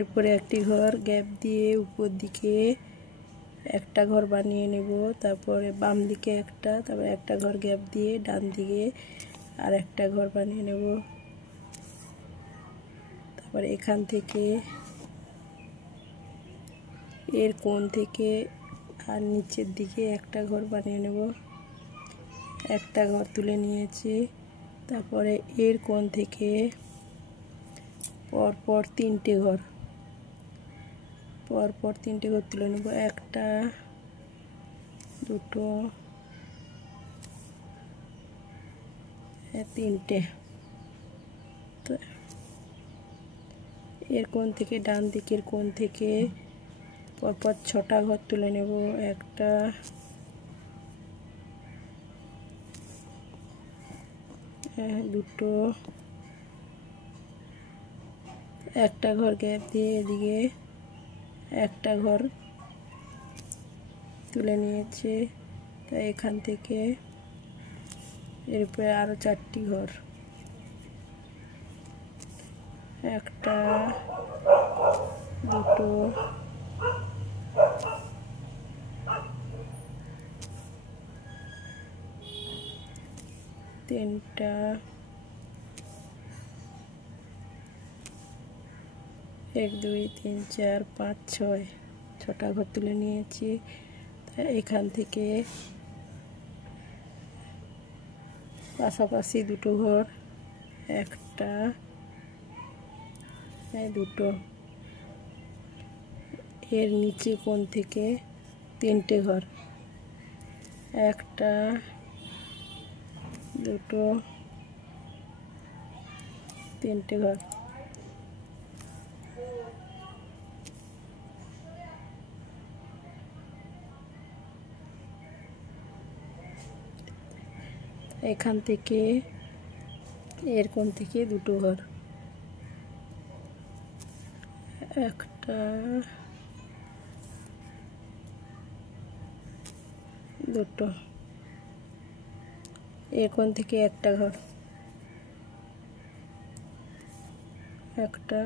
এরপরে একটি ঘর গ্যাপ দিয়ে উপর দিকে একটা ঘর বানিয়ে নেব। তারপরে বাম দিকে একটা, তারপরে একটা ঘর গ্যাপ দিয়ে ডান দিকে আর একটা ঘর বানিয়ে নেব। তারপরে এখান থেকে এর কোণ থেকে আর নিচের দিকে একটা ঘর বানিয়ে নেব। একটা ঘর তুলে নিয়েছি। তারপরে এর কোণ থেকে পরপর তিনটে ঘর তুলে নেব। একটা, দুটো, তিনটে। তো এর কোণ থেকে ডান দিকের কোণ থেকে পরপর 6টা ঘর তুলে নেব। একটা, দুটো, একটা ঘর গ্যাপ দিয়ে এদিকে একটা ঘর তুলে নিয়েছে। তাই এখান থেকে এরপরে আরো 4টি ঘর, একটা, দুটো, তিনটা, 1 2 3 4 5 6, 6টা ঘর তুলে নিয়েছি। এখান থেকে পাশাপাশি দুটো ঘর, একটা, দুটো। এর নিচে কোণ থেকে 3টে ঘর, একটা, দুটো, 3টে ঘর। এখান থেকে এর কোণ থেকে দুটো ঘর, একটা, দুটো। এর কোণ থেকে একটা ঘর, একটা।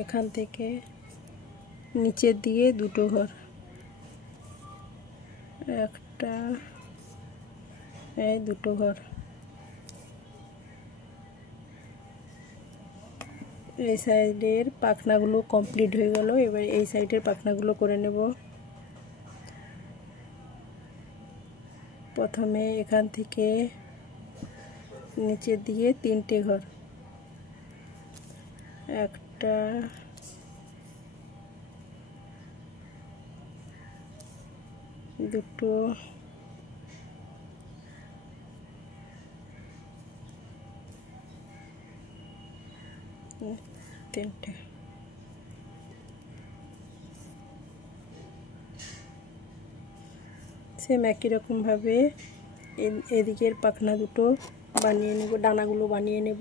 এখান থেকে নিচের দিকে দুটো ঘর, একটা, দুটো ঘর। এই সাইডের পাখনাগুলো কমপ্লিট হয়ে গেল। এবার এই সাইডের পাখনাগুলো করে নেব। প্রথমে এখান থেকে নিচের দিকে 3টে ঘর, একটা, দুটো, তিনটে। সেম একই রকমভাবে এদিকের পাখনা দুটো বানিয়ে নেব, ডানাগুলো বানিয়ে নেব।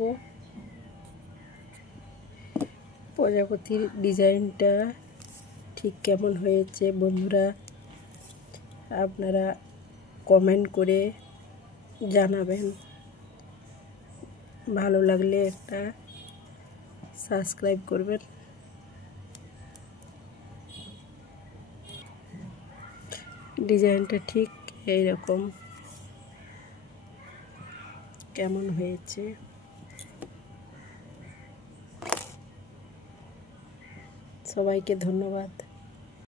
প্রজাপতির ডিজাইনটা ঠিক কেমন হয়েছে বন্ধুরা আপনারা কমেন্ট করে জানাবেন। ভালো লাগলে একটা সাবস্ক্রাইব করবেন। ডিজাইনটা ঠিক এই রকম কেমন হয়েছে। সবাইকে ধন্যবাদ।